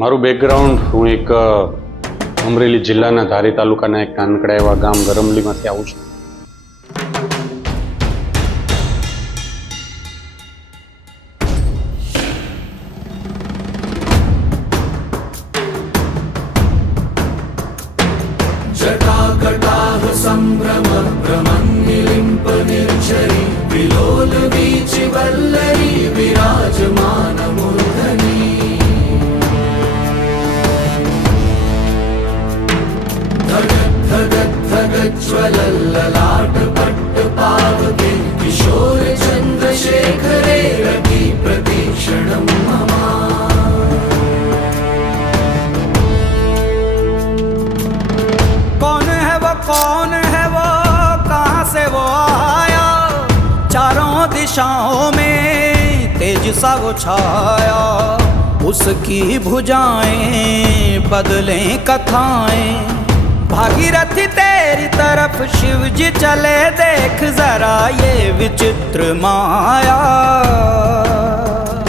મારું બેકગ્રાઉન્ડ હું એક અમરેલી જિલ્લાના ધારી તાલુકાના એક નાનકડા એવા ગામ ગરમલીમાંથી આવું છું पट्ट पावके किशोर प्रतीक्षणं कौन है वो कौन है वो कहाँ से वो आया चारों दिशाओं में तेज सा वो छाया उसकी भुजाएं बदले कथाएं गिरथी तेरी तरफ शिवजी चले देख जरा ये विचित्र माया અહીંયા જૂનાગઢ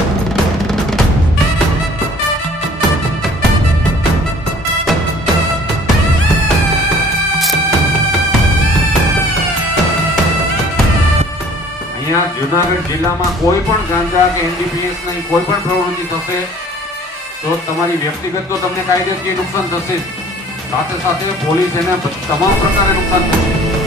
જિલ્લામાં કોઈ પણ ગਾਂંઘા કે એન્ડપીએસ નાઈ કોઈ પણ પ્રગતિ થશે તો તમારી વ્યક્તિગત તો તમને કાયદેસર કે નુકસાન થશે साथ साथ पुलिस तमाम प्रकार नुकसान पहुंचे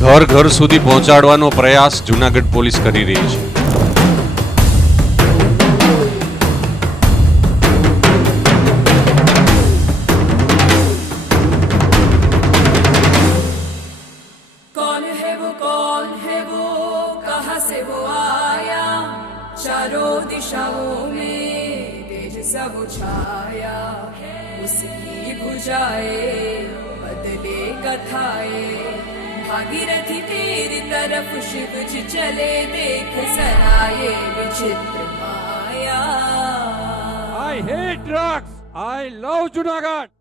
घर घर સુધી પહોંચાડવાનો પ્રયાસ જૂનાગઢ પોલીસ કરી રહી છે કોણ હે વો કોણ હે વો કહા સે વો આયા ચારો દિશાઓ મે દેખે સા વો છાયા ઉસકી ગુજાએ બદલે કથાએ भागीरथी तेरी तरफ शिव जी चले देख सराये विचित्र माया I hate drugs I love Junagadh